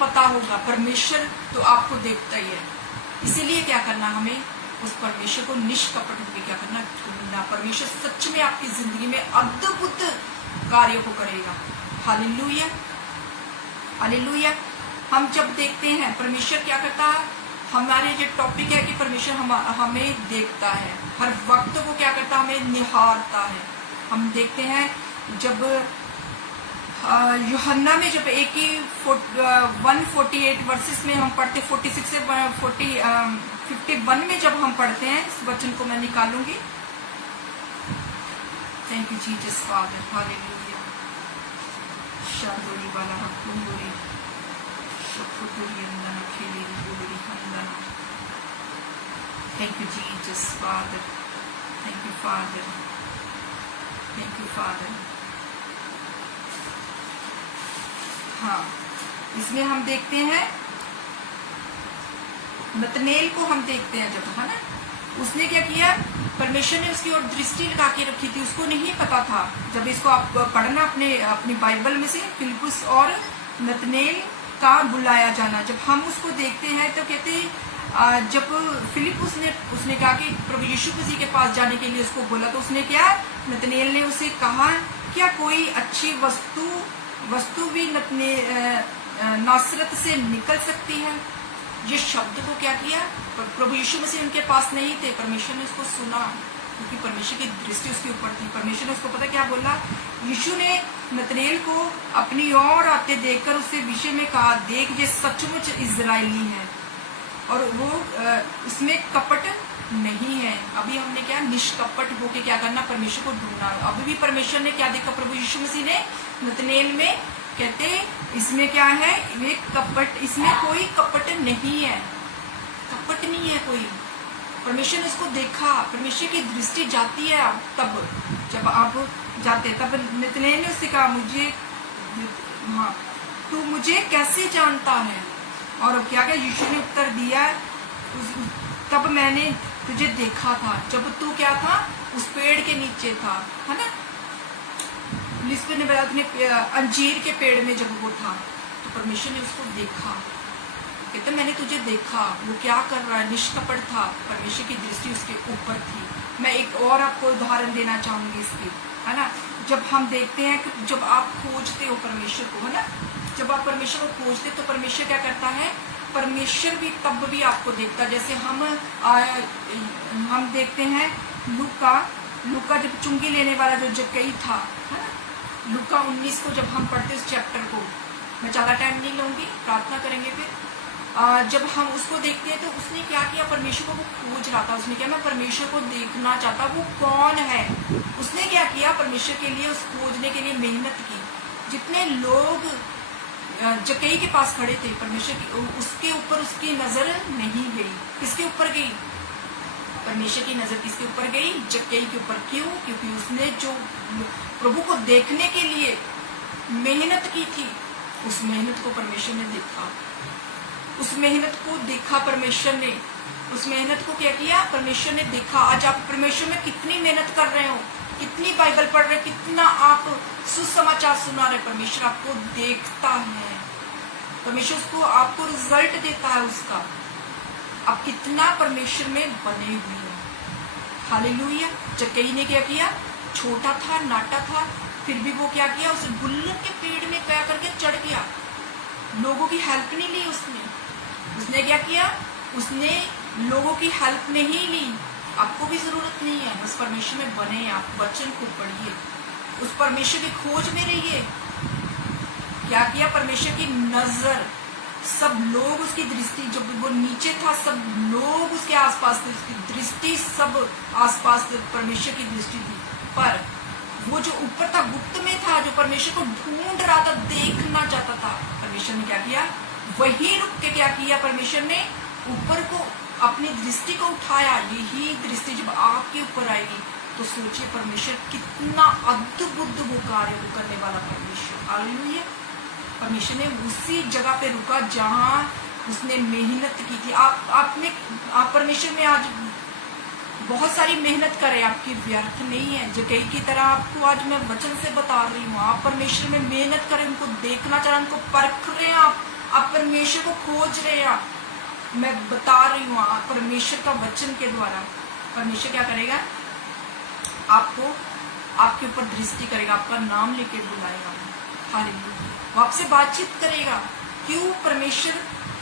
पता होगा, परमेश्वर तो आपको देखता ही है। इसीलिए क्या करना, हमें उस परमेश्वर को निष्कपट होकर क्या करना, ढूंढना। परमेश्वर सच में आपकी जिंदगी में अद्भुत कार्यों को करेगा। Hallelujah, hallelujah. हम जब देखते हैं परमेश्वर क्या करता है, हमारे जो टॉपिक है कि परमेश्वर हमें देखता है, हर वक्त को क्या करता है, हमें निहारता है। हम देखते हैं जब यूहन्ना में जब 148 वर्सेस में हम पढ़ते, 46 से 51 में जब हम पढ़ते हैं, इस वचन को मैं निकालूंगी। Thank you Jesus father, hallelujah. शादोरी वाला हकुंदोरी शकुदोरी अंदना खेली रिबोरी अंदना। Thank you Jesus father, thank you father, thank you father. हाँ, इसमें हम देखते हैं नतनेल को हम देखते हैं जब, है ना, उसने क्या किया, परमेश्वर ने उसकी ओर दृष्टि लगा के रखी थी, उसको नहीं पता था। जब इसको आप पढ़ना अपनी बाइबल में से, फिलिपुस और नतनेल का बुलाया जाना, जब हम उसको देखते हैं तो कहते जब फिलिपुस ने उसने कहा कि प्रभु यीशु मसीह के पास जाने के लिए उसको बोला, तो उसने क्या, नतनेल ने उसे कहा, क्या कोई अच्छी वस्तु भी नासरत से निकल सकती है? ये शब्द को क्या किया, प्रभु यीशु मसीह उनके पास नहीं थे, परमेश्वर ने उसको सुना, क्योंकि परमेश्वर की दृष्टि उसके ऊपर थी। परमेश्वर ने उसको पता क्या बोला, यीशु ने नतनेल को अपनी ओर आते देखकर उससे विषय में कहा, देख ये सचमुच इजरायली है और वो इसमें कपट नहीं है। अभी हमने क्या, निष्कपट होके क्या करना, परमेश्वर को ढूंढना। अभी भी परमेश्वर ने क्या देखा, प्रभु यीशु मसीह ने नतनेल में कहते इसमें क्या है, वे कपट, इसमें कोई कपट नहीं है, कपट नहीं है कोई। परमेश्वर ने उसको देखा, परमेश्वर की दृष्टि जाती है। तब जब आप जाते, तब नतनेल ने उससे कहा, तू मुझे कैसे जानता है? और क्या क्या यीशु ने उत्तर दिया, तब मैंने तुझे देखा था जब तू क्या था, उस पेड़ के नीचे था, है ना। लिस्बे ने बताया अंजीर के पेड़ में जब वो था, तो परमेश्वर ने उसको देखा, कहते मैंने तुझे देखा, वो क्या कर रहा है, निष्कपट था, परमेश्वर की दृष्टि उसके ऊपर थी। मैं एक और आपको उदाहरण देना चाहूंगी इसकी, है ना। जब हम देखते हैं कि जब आप खोजते हो परमेश्वर को, है ना, जब आप परमेश्वर को खोजते तो परमेश्वर क्या करता है, परमेश्वर भी तब भी आपको देखता। जैसे हम देखते हैं लूका जब चुंगी लेने वाला जो जक्कई था, है ना, लूका 19 को जब हम पढ़ते उस चैप्टर को, मैं ज़्यादा टाइम नहीं लूंगी, प्रार्थना करेंगे फिर। जब हम उसको देखते हैं तो उसने क्या किया, परमेश्वर को वो खोज रहा था। उसने क्या, मैं परमेश्वर को देखना चाहता, वो कौन है। उसने क्या किया, परमेश्वर के लिए, उस खोजने के लिए मेहनत की। जितने लोग जक्कई के पास खड़े थे, परमेश्वर की उसके ऊपर उसकी नजर नहीं गई। किसके ऊपर गई, परमेश्वर की नजर किसके ऊपर गई, जक्कई के ऊपर। क्यों? क्योंकि उसने जो प्रभु को देखने के लिए मेहनत की थी, उस मेहनत को परमेश्वर ने देखा, उस मेहनत को देखा परमेश्वर ने, उस मेहनत को क्या किया, परमेश्वर ने देखा। आज आप परमेश्वर में कितनी मेहनत कर रहे हो, कितनी बाइबल पढ़ रहे, कितना आप सुसमाचार सुना रहे, परमेश्वर आपको देखता है, परमेश्वर उसको आपको रिजल्ट देता है उसका। आप कितना परमेश्वर में बने हुए हो। हालेलुया। जक्कई ने क्या किया, छोटा था, नाटा था, फिर भी वो क्या किया, उस गुल्लक के पेड़ में क्या करके चढ़ गया। लोगों की हेल्प नहीं ली उसने, उसने क्या किया, उसने लोगों की हेल्प नहीं ली। आपको भी जरूरत नहीं है, बस परमेश्वर में बने, आप वचन को पढ़िए, उस परमेश्वर की खोज में रहिए। क्या किया, परमेश्वर की नजर, सब लोग उसकी दृष्टि, जब वो नीचे था सब लोग उसके आसपास थे, उसकी दृष्टि सब आसपास परमेश्वर की दृष्टि थी, पर वो जो ऊपर था, गुप्त में था, जो परमेश्वर को ढूंढ रहा था, देखना चाहता था, परमेश्वर ने क्या किया, वही रुक के क्या किया, परमेश्वर ने ऊपर को अपनी दृष्टि को उठाया। यही दृष्टि जब आपके ऊपर आएगी तो सोचिए परमेश्वर कितना अद्भुत वो कार्य वो करने वाला परमेश्वर। हालेलुया। परमेश्वर ने उसी जगह पे रुका जहां उसने मेहनत की थी। आप परमेश्वर में आज बहुत सारी मेहनत करें, आपकी व्यर्थ नहीं है। जकई की तरह आपको आज मैं वचन से बता रही हूँ, आप परमेश्वर में मेहनत करें, उनको देखना चाह रहे हैं, उनको परख रहे हैं, आप परमेश्वर को खोज रहे हैं। मैं बता रही हूँ, परमेश्वर का वचन के द्वारा परमेश्वर क्या करेगा, आपको आपके ऊपर दृष्टि करेगा, आपका नाम लेके बुलाएगा। हालेलुया। वो आपसे बातचीत करेगा। क्यों? परमेश्वर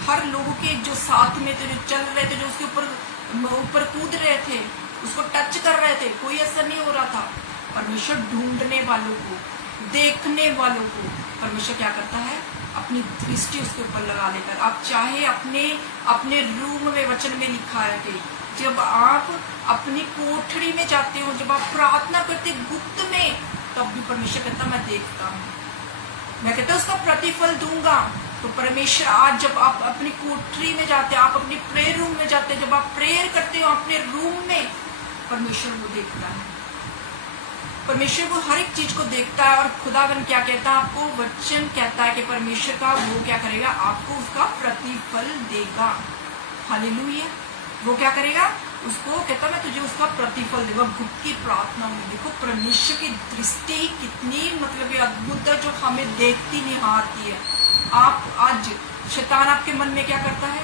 हर लोगों के जो साथ में थे, जो चल रहे थे, जो उसके ऊपर कूद रहे थे, उसको टच कर रहे थे, कोई असर नहीं हो रहा था। परमेश्वर ढूंढने वालों को, देखने वालों को परमेश्वर क्या करता है, अपनी दृष्टि उसके ऊपर लगा लेकर। आप चाहे अपने रूम में, वचन में लिखा है कि जब आप अपनी कोठरी में जाते हो, जब आप प्रार्थना करते गुप्त में, तब भी परमेश्वर कहता मैं देखता हूँ, मैं कहता उसका प्रतिफल दूंगा। तो परमेश्वर आज जब आप अपनी कोठरी में जाते हैं, आप अपनी प्रेयर रूम में जाते हैं, जब आप प्रेयर करते हो अपने रूम में, परमेश्वर वो देखता है। परमेश्वर वो हर एक चीज को देखता है। और खुदावन क्या कहता है, आपको वचन कहता है कि परमेश्वर का वो क्या करेगा, आपको उसका प्रतिफल देगा। हालेलुया। वो क्या करेगा, उसको कहता मैं तुझे उसका प्रतिफल देगा। गुप्त की प्रार्थना में देखो परमेश्वर की दृष्टि कितनी मतलब अद्भुत है, जो हमें देखती निहारती है। आप आज शैतान आपके मन में क्या करता है,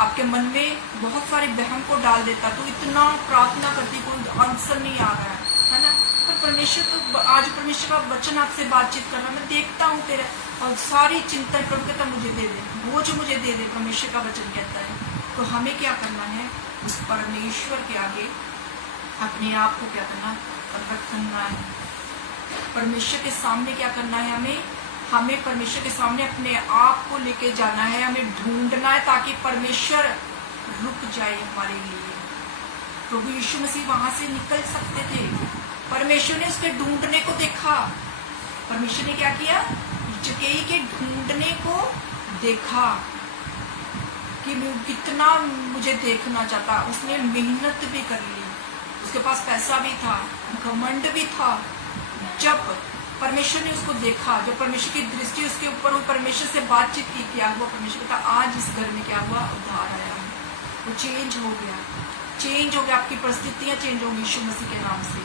आपके मन में बहुत सारे बहम को डाल देता, तो इतना प्रार्थना करती, कोई आंसर नहीं आ रहा है ना। पर परमेश्वर तो आज परमेश्वर का वचन आपसे बातचीत करना, मैं देखता हूँ तेरे और सारी चिंता प्रभु कहता मुझे दे दे, वो जो मुझे दे दे, परमेश्वर का वचन कहता है। तो हमें क्या करना है, उस परमेश्वर के आगे अपने आप को क्या करना, रखना है। परमेश्वर के सामने क्या करना है, हमें परमेश्वर के सामने अपने आप को लेके जाना है, हमें ढूंढना है, ताकि परमेश्वर रुक जाए हमारे लिए। प्रभु यीशु मसीह वहां से निकल सकते थे, परमेश्वर ने उसके ढूंढने को देखा। परमेश्वर ने क्या किया, जक्कई के ढूंढने को देखा कि कितना मुझे देखना चाहता। उसने मेहनत भी कर ली, उसके पास पैसा भी था, घमंड भी था। जब परमेश्वर ने उसको देखा, जब परमेश्वर की दृष्टि उसके ऊपर हुई, परमेश्वर से बातचीत की, क्या हुआ, परमेश्वर का आज इस घर में क्या हुआ, उद्धार आया, वो चेंज हो गया। आपकी परिस्थितियां चेंज होंगी यीशु मसीह के नाम से।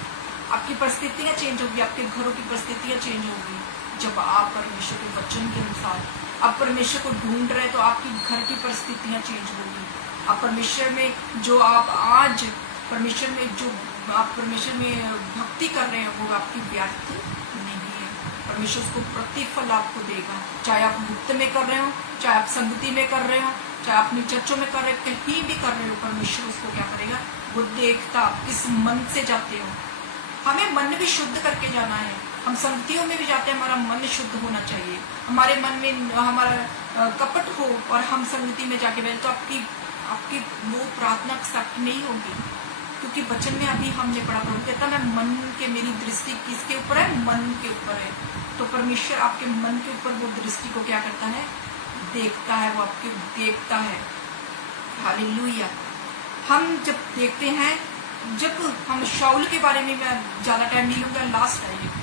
आपकी परिस्थितियां चेंज होगी, आपके घरों की परिस्थितियां चेंज होगी। जब आप परमेश्वर के वचन के अनुसार आप परमेश्वर को ढूंढ रहे, तो आपकी घर की परिस्थितियां चेंज होगी। आप परमेश्वर में जो आप आज परमेश्वर में जो आप परमेश्वर में भक्ति कर रहे हैं, वो आपकी व्यर्थ नहीं है। परमेश्वर उसको प्रतिफल आपको देगा, चाहे आप गुप्त में कर रहे हो, चाहे आप संगति में कर रहे हो, चाहे अपनी चर्चों में कर रहे हो, कहीं भी कर रहे हो, परमेश्वर उसको क्या करेगा, वो देखता। इस मन से जाते हो, हमें मन भी शुद्ध करके जाना है। हम संगतियों में भी जाते हैं, हमारा मन शुद्ध होना चाहिए, हमारे मन में हमारा कपट हो और हम संगति में जाके बैठे, तो आपकी वो प्रार्थना एक्सेप्ट नहीं होगी। क्योंकि वचन में अभी हमने पढ़ा, प्रभु कहता मैं मन के, मेरी दृष्टि किसके ऊपर है, मन के ऊपर है। तो परमेश्वर आपके मन के ऊपर वो दृष्टि को क्या करता है, देखता है, वो आपके देखता है। हालेलुया। हम जब देखते हैं, जब हम शाऊल के बारे में, मैं ज्यादा टाइम नहीं लूंगा, लास्ट टाइम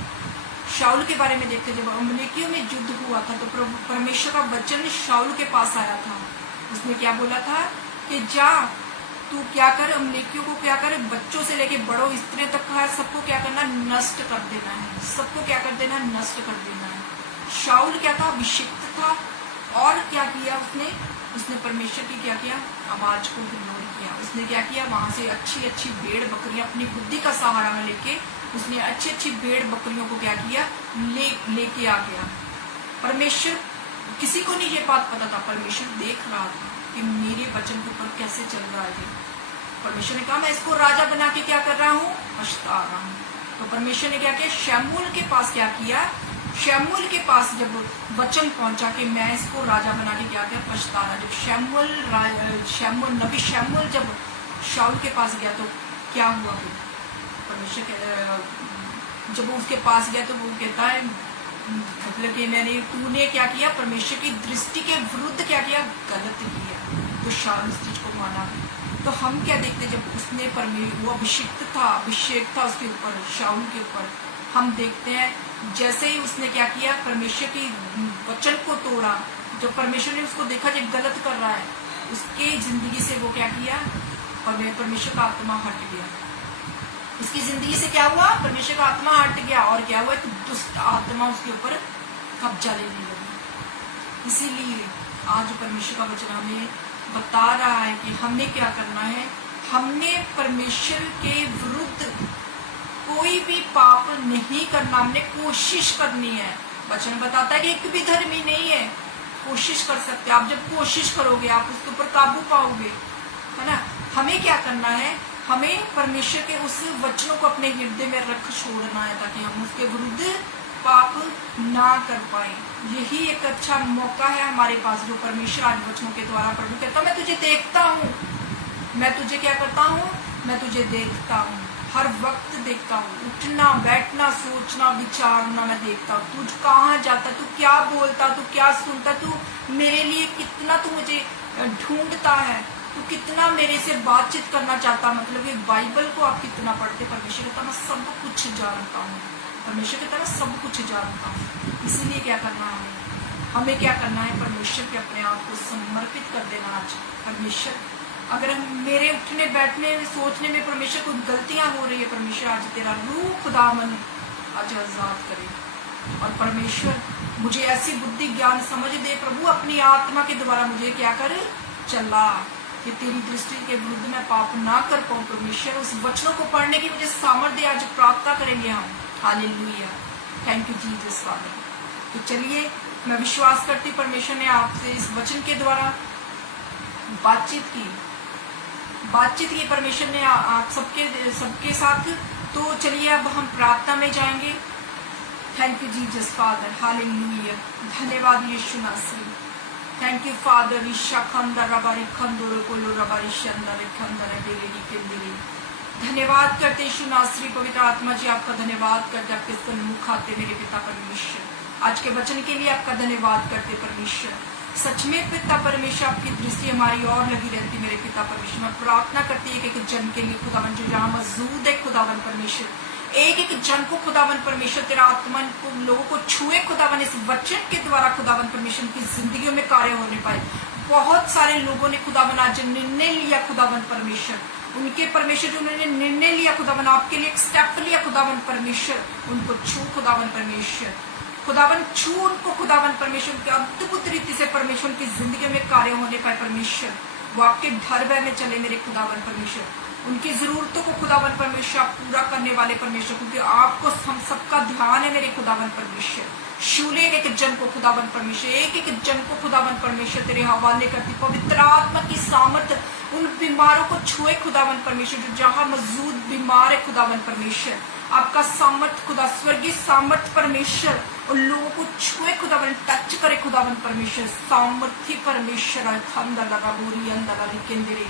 शाऊल के बारे में देखते, जब अमलेकियों में युद्ध हुआ था, तो प्रभु परमेश्वर का वचन शाऊल के पास आया था। उसने क्या बोला था कि जा तू क्या कर, अमलेकियों को क्या कर, बच्चों से लेके बड़ों स्त्रियों तक का सबको क्या करना, नष्ट कर देना है, सबको क्या कर देना, नष्ट कर देना है। शाऊल क्या था, अभिषिक्त था, और क्या किया उसने परमेश्वर की क्या किया, आवाज को इग्नोर किया। उसने क्या किया, वहां से अच्छी अच्छी भेड़ बकरियां अपनी बुद्धि का सहारा में लेके उसने अच्छी अच्छी भेड़ बकरियों को क्या किया, लेके आ गया। परमेश्वर, किसी को नहीं ये बात पता था, परमेश्वर देख रहा था। कि मेरे वचन के ऊपर कैसे चल रहा है। परमेश्वर ने कहा मैं इसको राजा बना के क्या कर रहा हूँ, पछता रहा हूँ। तो परमेश्वर ने क्या किया, शमूएल के पास क्या किया, शमूएल के पास जब वचन पहुंचा कि मैं इसको राजा बना के क्या किया, पछता रहा। जब नबी शमूएल जब शाऊल के पास गया तो क्या हुआ, परमेश्वर जब वो उसके पास गया तो वो कहता है मतलब कि तूने क्या किया, परमेश्वर की दृष्टि के विरुद्ध क्या किया, गलत किया। तो शाऊल उस चीज को माना। तो हम क्या देखते, जब उसने वो अभिषेक था उसके ऊपर, शाऊल के ऊपर, हम देखते हैं जैसे ही उसने क्या किया, परमेश्वर की वचन को तोड़ा, जब परमेश्वर ने उसको देखा जब गलत कर रहा है, उसके जिंदगी से वो क्या किया, परमेश्वर का आत्मा हट गया। उसकी जिंदगी से क्या हुआ, परमेश्वर का आत्मा हट गया और क्या हुआ, एक दुष्ट आत्मा उसके ऊपर कब्जा लेने लगी। इसीलिए आज परमेश्वर का वचन हमें बता रहा है कि हमें क्या करना है, हमने परमेश्वर के विरुद्ध कोई भी पाप नहीं करना, हमने कोशिश करनी है। वचन बताता है कि एक भी धर्मी नहीं है, कोशिश कर सकते। आप जब कोशिश करोगे आप उसके ऊपर काबू पाओगे, है ना। हमें क्या करना है, हमें परमेश्वर के उस वचनों को अपने हृदय में रख छोड़ना है ताकि हम उसके विरुद्ध पाप ना कर पाए। यही एक अच्छा मौका है हमारे पास जो परमेश्वर आज वचनों के द्वारा प्रभु कहता, मैं तुझे देखता हूँ, मैं तुझे क्या करता हूँ, मैं तुझे देखता हूँ, हर वक्त देखता हूँ, उठना बैठना सोचना विचारना मैं देखता हूँ, तू कहाँ जाता, तू क्या बोलता, तू क्या सुनता, तू मेरे लिए कितना तू मुझे ढूंढता है, तू कितना मेरे से बातचीत करना चाहता। मतलब ये बाइबल को आप कितना पढ़ते, परमेश्वर कहता मैं सब कुछ जानता हूँ, परमेश्वर कहता मैं सब कुछ जानता हूँ। इसीलिए क्या करना है, हमें क्या करना है, परमेश्वर के अपने आप को समर्पित कर देना। आज परमेश्वर, अगर मेरे उठने बैठने सोचने में परमेश्वर कुछ गलतियां हो रही है, परमेश्वर आज तेरा रूह खुदावन आज आजाद करे, और परमेश्वर मुझे ऐसी बुद्धि ज्ञान समझ दे प्रभु, अपनी आत्मा के द्वारा मुझे क्या कर चला कि तेरी दृष्टि के विरुद्ध मैं पाप ना कर पाऊं। परमेश्वर उस वचनों को पढ़ने की मुझे सामर्थ्य आज प्रार्थना करेंगे हम। Hallelujah, thank you Jesus father. तो चलिए, मैं विश्वास करती परमेश्वर ने आपसे इस वचन के द्वारा बातचीत की परमेश्वर ने आप सबके साथ। तो चलिए अब हम प्रार्थना में जाएंगे। Thank you Jesus father, hallelujah, धन्यवाद यीशु नासरी, थैंक यू फादर। ईशा खंदर रबारी खंदोर कोलो रबारी शंदर खंदर डेली केंद्री, धन्यवाद करते यीशु नासरी पवित्र आत्मा जी, आपका धन्यवाद करते, आपके सन्मुख आते मेरे पिता परमेश्वर, आज के वचन के लिए आपका धन्यवाद करते परमेश्वर। सच में पिता परमेश्वर आपकी दृष्टि हमारी और लगी रहती मेरे पिता परमेश्वर। मैं प्रार्थना करती है एक जन के लिए खुदावन जो जहाँ मौजूद है खुदावन परमेश्वर, एक जन को खुदावन परमेश्वर तेरा आत्मा को लोगों को छुए खुदावन, इस वचन के द्वारा खुदावन परमेश्वर की जिंदगियों में कार्य होने पाए। बहुत सारे लोगों ने खुदावन आज निर्णय लिया खुदावन परमेश्वर, उनके परमेश्वर जो उन्होंने निर्णय लिया खुदावन, आपके लिए एक स्टेप लिया खुदावन परमेश्वर, उनको छू खुदावन परमेश्वर, खुदावन छू उनको खुदावन परमेश्वर के अद्भुत रीति से परमेश्वर की जिंदगी में कार्य होने पाए परमेश्वर। वो आपके घर में चले मेरे खुदावन परमेश्वर, उनकी जरूरतों को खुदावन परमेश्वर आप पूरा करने वाले परमेश्वर, क्योंकि आपको हम सबका ध्यान है मेरे खुदावन परमेश्वर। शूले एक जन को खुदावन परमेश्वर, एक जन को खुदावन परमेश्वर तेरे हवाले करती, पवित्र आत्मा की सामर्थ उन बीमारों को छुए खुदावन परमेश्वर, जो जहां मौजूद बीमार है खुदावन परमेश्वर, आपका सामर्थ खुदा, स्वर्गीय सामर्थ परमेश्वर उन लोगों को छुए खुदावन, टच करे खुदावन परमेश्वर, सामर्थी परमेश्वर। खंदला रबोरी अंदला केंद्रे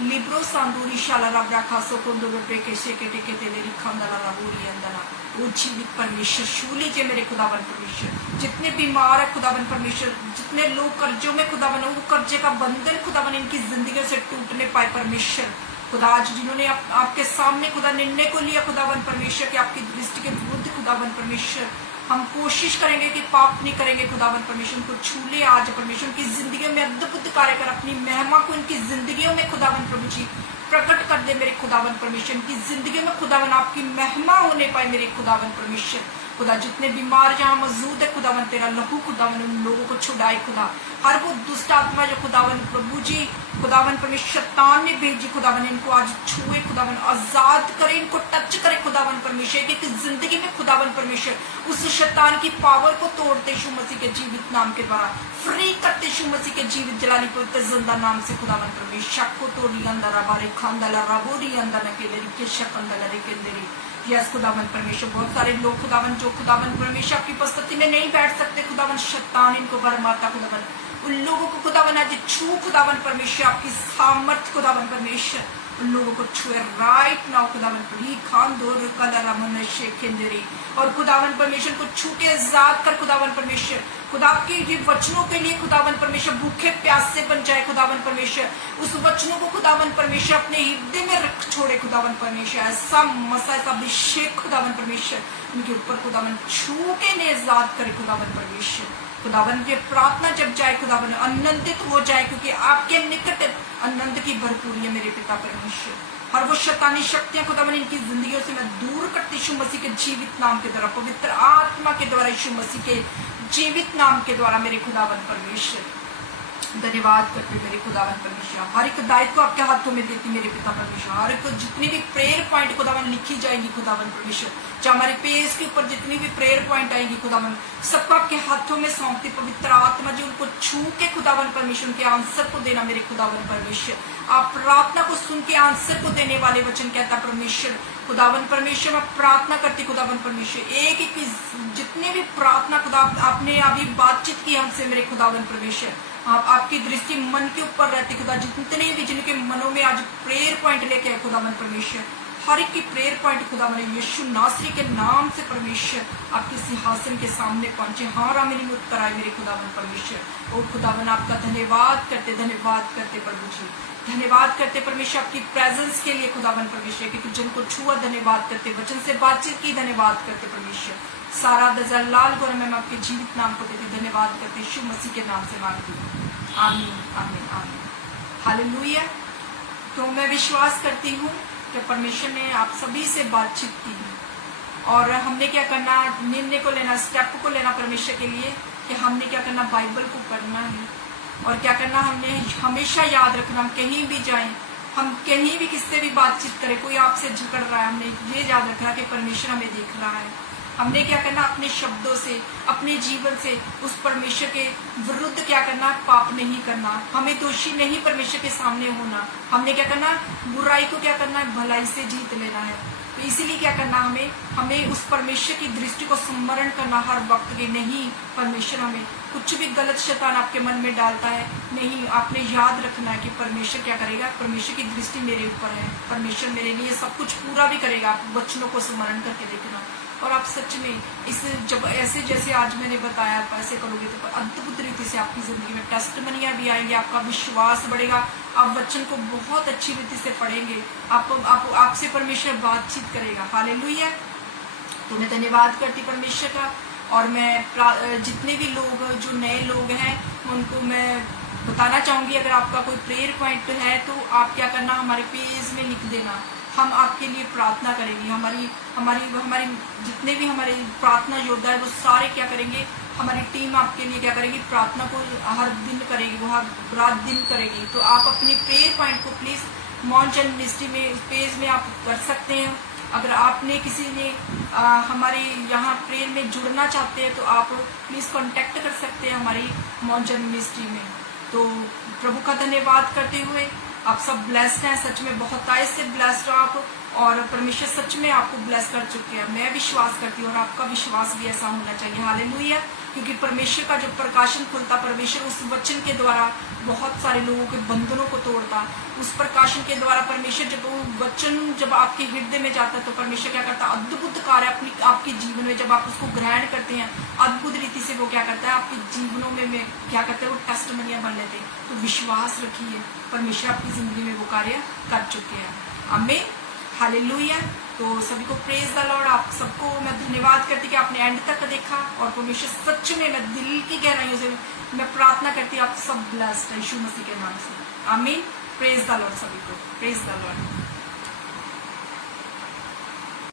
लिब्रो सांदूरी शाला रबरा खासो कोंदो के शेके टेके तेलेरी खंदला रबोरी अंदला, वो जीवित परमेश्वर छू लीजिए मेरे खुदावन परमेश्वर। जितने बीमार है खुदावन परमेश्वर, जितने लोग कर्जों में खुदावन, वो कर्जे का बंधन खुदावन इनकी जिंदगी से टूटने पाए परमेश्वर। खुदा आज जिन्होंने आपके सामने खुदा निर्णय को लिया खुदावन परमेश्वर कि आपकी दृष्टि के विरुद्ध खुदावन परमेश्वर हम कोशिश करेंगे कि पाप नहीं करेंगे खुदावन परमेश्वर, को छू ले आज परमेश्वर की जिंदगी में अद्भुत कार्य कर, अपनी महिमा को इनकी जिंदगियों में खुदावन प्रभु जी प्रकट कर दे मेरे खुदावन परमेश्वर। इनकी जिंदगी में खुदावन आपकी महिमा होने पाए मेरे खुदावन परमेश्वर। खुदा जितने बीमार यहाँ मौजूद है खुदावन तेरा लहू खुदावन उन लोगों को छुड़ाए खुदा। हर वो दुष्ट आत्मा जो खुदावन प्रभु जी खुदावन परमेश्वर शैतान ने भेजी खुदावन इनको आज छुए खुदावन, आजाद करे, इनको टच करे खुदावन परमेश्वर की जिंदगी में खुदावन परमेश्वर उस शैतान की पावर को तोड़ते यीशु मसीह के जीवित नाम के द्वारा, फ्री करते यीशु मसीह के जीवित जलाली पवित्र जिंदा नाम से खुदावन परमेश्वर को तोड़ी अंदर बारे खांदला राबोरी अंदर नकेलेरी के शकंदला रे केंदेरी। यस खुदावन परमेश्वर बहुत सारे लोग खुदावन जो खुदावन परमेश्वर आपकी उपस्थिति में नहीं बैठ सकते खुदावन, शैतान इनको भर मारता खुदावन, उन लोगों को खुदावन आज छू खुदावन परमेश्वर आपकी सामर्थ खुदावन परमेश्वर उन लोगों को छुए राइट नाउ खुदावन परी खान दो कलर अमन शेखेंदरी और खुदावन परमेश्वर को छू के आजाद कर खुदावन परमेश्वर खुदा के ये वचनों के लिए खुदावन परमेश्वर भूखे प्यासे बन जाए खुदावन परमेश्वर, उस वचनों को खुदावन परमेश्वर अपने हृदय में रख छोड़े खुदावन परमेश्वर, ऐसा मसा ऐसा अभिषेक खुदावन परमेश्वर उनके ऊपर खुदावन छू के ने आजाद करे खुदावन परमेश्वर। खुदावन की प्रार्थना जब जाए खुदावन आनंदित हो जाए क्योंकि आपके निकट आनंद की भरपूरी है मेरे पिता परमेश्वर। हर वो शैतानी शक्तियां खुदावन इनकी जिंदगियों से मैं दूर करती यीशु मसीह के जीवित नाम के द्वारा, पवित्र आत्मा के द्वारा, यीशु मसीह के जीवित नाम के द्वारा मेरे खुदावन परमेश्वर। धन्यवाद करते मेरे खुदावन परमेश्वर, हर एक दायित्व आपके हाथों में देती मेरे पिता परमेश्वर। हर एक जितनी भी प्रेयर पॉइंट खुदावन लिखी जाएगी खुदावन परमेश्वर, चाहे हमारे पेज के ऊपर जितनी भी प्रेयर पॉइंट आएंगी खुदावन सबको आपके हाथों में सौंपती पवित्र आत्मा जी उनको छू के खुदावन परमेश्वर उनके आंसर को देना मेरे खुदावन परमेश्वर। आप प्रार्थना को सुन के आंसर को देने वाले वचन कहता परमेश्वर खुदावन परमेश्वर। मैं प्रार्थना करती खुदावन परमेश्वर एक एक जितने भी प्रार्थना खुदा आपने अभी बातचीत की हमसे मेरे खुदावन परमेश्वर, आप आपकी दृष्टि मन के ऊपर रहती खुदा, जितने भी जिनके मनों में आज प्रेयर पॉइंट लेके आए खुदावन परमेश्वर, हर एक की प्रेयर पॉइंट खुदावन यीशु नासरी के नाम से परमेश्वर आपके सिंहासन के सामने पहुंचे। हाँ रामिनी में उत्तर आए मेरे खुदावन परमेश्वर। ओ खुदावन आपका धन्यवाद करते प्रभु जी, धन्यवाद करते परमेश्वर आपकी प्रेजेंस के लिए खुदावन परमेश्वर, क्योंकि जिनको छुआ धन्यवाद करते, वचन से बातचीत की धन्यवाद करते परमेश्वर। सारा दजल लाल गोर में आपके जीवित नाम को देती धन्यवाद करते यीशु मसीह के नाम से मांगती हूँ, आमीन आमीन आमीन हालेलुया। तो मैं विश्वास करती हूँ कि परमेश्वर ने आप सभी से बातचीत की और हमने क्या करना, निर्णय को लेना, स्टेप को लेना परमेश्वर के लिए कि हमने क्या करना, बाइबल को पढ़ना है और क्या करना, हमने हमेशा याद रखना, हम कहीं भी जाएं, हम कहीं भी किससे भी बातचीत करें, कोई आपसे झगड़ रहा है, हमने ये याद रखना कि परमेश्वर हमें देख रहा है। हमने क्या करना, अपने शब्दों से, अपने जीवन से उस परमेश्वर के विरुद्ध क्या करना, पाप नहीं करना, हमें दोषी नहीं परमेश्वर के सामने होना। हमने क्या करना, बुराई को क्या करना, भलाई से जीत लेना है। तो इसीलिए क्या करना, हमें उस परमेश्वर की दृष्टि को स्मरण करना हर वक्त के, नहीं परमेश्वर हमें कुछ भी गलत शैतान आपके मन में डालता है, नहीं, आपने याद रखना है कि परमेश्वर क्या करेगा, परमेश्वर की दृष्टि मेरे ऊपर है, परमेश्वर मेरे लिए सब कुछ पूरा भी करेगा। आप वचनों को स्मरण करके देखना और आप सच में इस जब ऐसे जैसे आज मैंने बताया आप ऐसे करोगे तो अद्भुत रीति से आपकी जिंदगी में टेस्टमनियां भी आएंगी, आपका विश्वास बढ़ेगा, आप वचन को बहुत अच्छी रीति से पढ़ेंगे, आपसे परमेश्वर बातचीत करेगा। हालेलुया। तो मैं धन्यवाद करती परमेश्वर का और मैं जितने भी लोग जो नए लोग हैं उनको मैं बताना चाहूंगी, अगर आपका कोई प्रेयर पॉइंट है तो आप क्या करना, हमारे पेज में लिख देना, हम आपके लिए प्रार्थना करेंगे। हमारी जितने भी हमारे प्रार्थना योद्धा है वो सारे क्या करेंगे, हमारी टीम आपके लिए क्या करेगी, प्रार्थना को हर दिन करेगी, वो हर रात दिन करेगी। तो आप अपने प्रेयर पॉइंट को प्लीज माउंटेन मिनिस्ट्री में पेज में आप कर सकते हैं। अगर आपने किसी ने हमारे यहाँ प्रेयर में जुड़ना चाहते हैं तो आप प्लीज कांटेक्ट कर सकते हैं हमारी माउंटेन मिनिस्ट्री में। तो प्रभु का धन्यवाद करते हुए आप सब ब्लेस्ड हैं, सच में बहुत आय से ब्लेस्ड हो आप, और परमेश्वर सच में आपको ब्लेस कर चुके हैं। मैं विश्वास करती हूँ और आपका विश्वास भी ऐसा होना चाहिए। हालेलुया। क्योंकि परमेश्वर का जो प्रकाशन खुलता, परमेश्वर उस वचन के द्वारा बहुत सारे लोगों के बंधनों को तोड़ता, उस प्रकाशन के द्वारा परमेश्वर जब वो वचन जब आपके हृदय में जाता है तो परमेश्वर क्या करता है, अद्भुत कार्य आपके जीवन में जब आप उसको ग्रहण करते हैं अद्भुत रीति से वो क्या करता है आपके जीवनों में क्या करते हैं, वो टेस्टमनियां बन लेते हैं। तो विश्वास रखिए, परमेश्वर आपकी जिंदगी में वो कार्य कर चुके हैं। आमीन हालेलुया। तो सभी को प्रेज द लॉर्ड। आप सबको मैं धन्यवाद करती कि आपने एंड तक देखा, और परमेश्वर सच में मैं दिल की गहराइयों से मैं प्रार्थना करती हूँ आप सब ब्लेस्ड है यीशु मसीह के नाम से। आमीन। प्रेज द लॉर्ड सभी को, प्रेज द लॉर्ड।